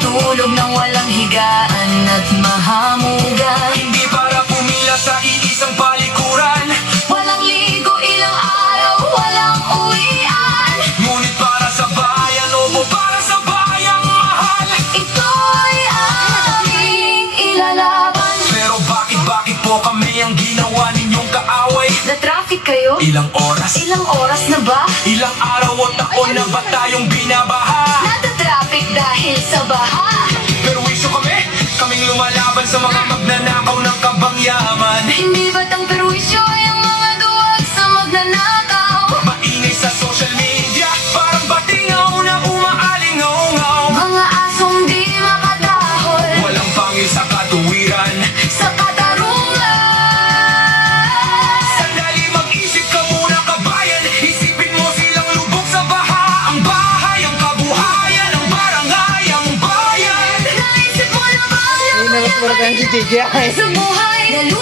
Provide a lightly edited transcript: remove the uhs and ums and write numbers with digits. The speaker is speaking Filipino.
matulog ng walang higaan at mahamugan. Hindi para pumila sa iisang palikuran, Walang ligo ilang araw, walang uwian. ngunit para sa bayan, lobo para sa bayang mahal. Ito'y aming ilalaban. Pero bakit po kami ang ginawa ninyong kaaway? Na traffic kayo? Ilang oras, Ilang oras na ba? ilang araw o taon na ba tayong binabaha? Nata-traffic dahil sa baha. Pero wisyo kaming lumalaban sa mga magnanakaw ng kabangyaman. Hindi ba't ang perwisyo yung mga duwag sa magnanakaw? Maingay sa social media, parang batingaw na umaalingaw-ngaw. Mga asong di makatahol Walang pangil sa katuwiran. sa katarungan. Sandali, mag-isip ka muna kabayan. Isipin mo silang lubog sa baha. Ang bahay, ang kabuhayan, ang barangay, ang bayan. Naisip mo na ba na Hindi na mas si JJ. sa buhay? Lalo